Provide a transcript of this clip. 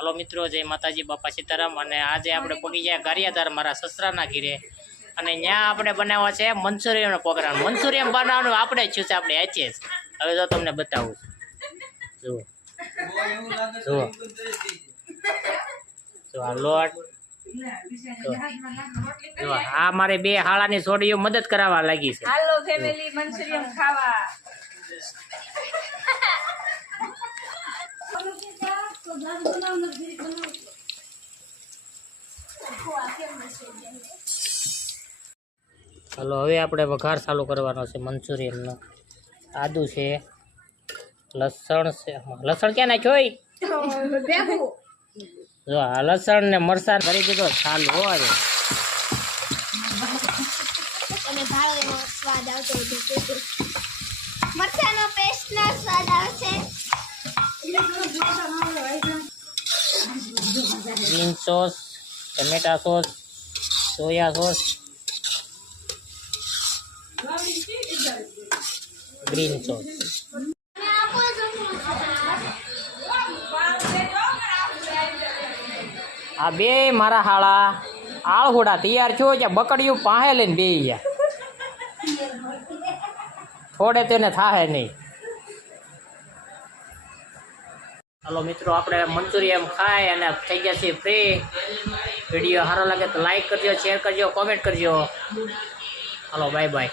Hello મિત્રો, જય માતાજી, બાપા સીતારામ। અને આજે આપણે પગી ગયા ગારિયાધાર મારા સસરાના ઘીરે, અને ત્યાં આપણે બનાવવા છે મંચુરિયનનો પ્રોગ્રામ। મંચુરિયન બનાવવાનું આપણે જ છે, આપણે આચે જ। હવે જો તમને બતાવું, જુઓ જુઓ જો આ લોટ, જો આ મારે બે હાળાની છોડીઓ મદદ કરાવવા લાગી છે। હાલો ફેમિલી, મંચુરિયન ખાવા। ચાલો હવે આપણે વઘાર ચાલુ કરવાનો છે મંચુરિયનનો। આદુ છે, લસણ છે, લસણ ક્યાં નાખ્યો? જો આ લસણ ને મરચાં કરી દીધો ચાલુ હવે। અને ભાળેનો સ્વાદ આવતો હતો, મરચાનો પેસ્ટનો સ્વાદ આવશે। ગ્રીન સોસ, ટમેટા sauce, soya sauce, green sauce. આ બે મારા હાળા આળહુડા તૈયાર થયો છે, બકડીયું પાસે લઈને બે ગયા, થોડે તેને થાહે નહીં। હાલો મિત્રો, આપણે મંચુરિયન ખાઈ અને થઈ ગયા છીએ ફ્રી। વિડીયો સારો લાગે તો લાઈક કરજો, શેર કરજો, કોમેન્ટ કરજો। હાલો બાય બાય।